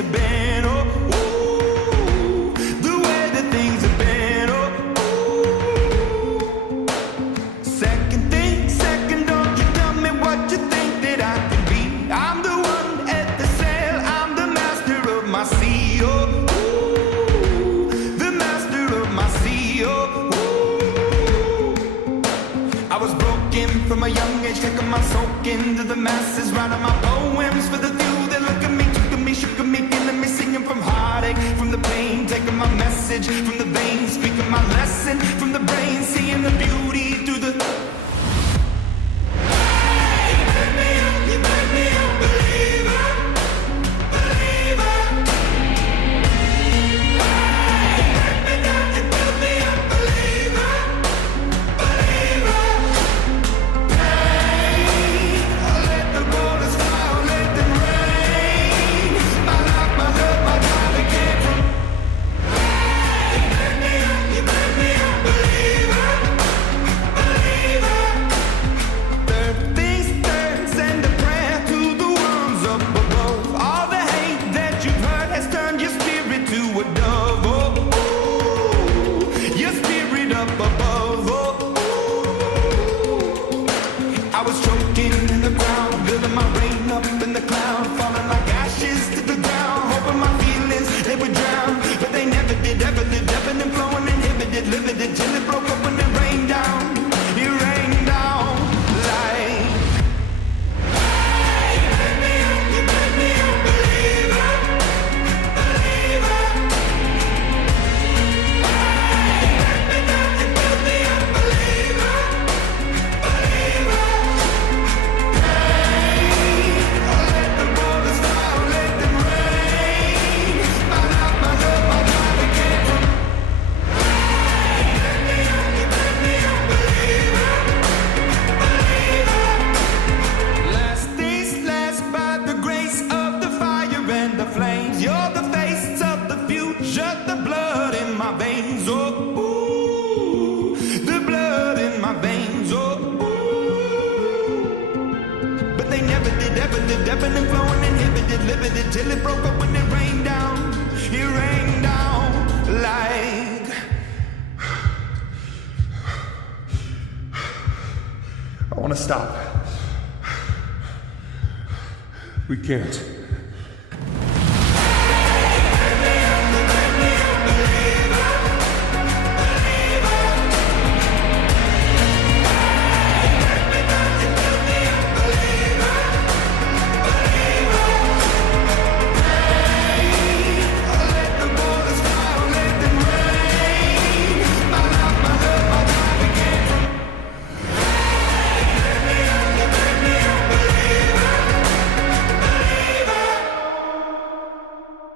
have been. Oh, ooh, the way that things have been. Oh, ooh. Second, don't you tell me what you think that I can be. I'm the one at the sail, I'm the master of my sea. Oh, ooh, the master of my sea. Oh, ooh. I was broken from a young age, taking my soak into the masses, writing my poems for the few that look at me, took at me, shook at me, feeling me, singing from heartache, from the pain, taking my message from the veins, speaking my lesson from the brain, seeing the beauty through the. Hey, you make me a believer, believer. Hey, you break me down, you build me a believer, believer. Let the borders fly, let them rain. My life, my love, my God, it came from. Hey, you make me a believer, believer. Third things third, send a prayer to the ones up above. All the hate that you've heard has turned your spirit to a dove. Oh, ooh, your spirit up above. Oh, ooh. I was choking in the ground, building my rain up in the cloud, falling like ashes to the ground, hoping my feelings they would drown, but they never did, ever lived, ebbing and flowing, inhibited, limited, till it broke up when it rained down. It rained down like. Hey, you make me a believer, believer. Hey, you break me down, you build me a believer, believer. Let the borders fly, let them rain. My life, my love, my God, it came from. You make me a believer, believer. Last things last, by the grace of the fire and the flames. You're the face of the future, the blood in my veins. Oh, ooh, the blood in my veins. Oh, ooh. But they never did, ever lived, ebbing and flowing, inhibited, limited, till it broke up when it rained down. It rained down like. I want to stop. We can't.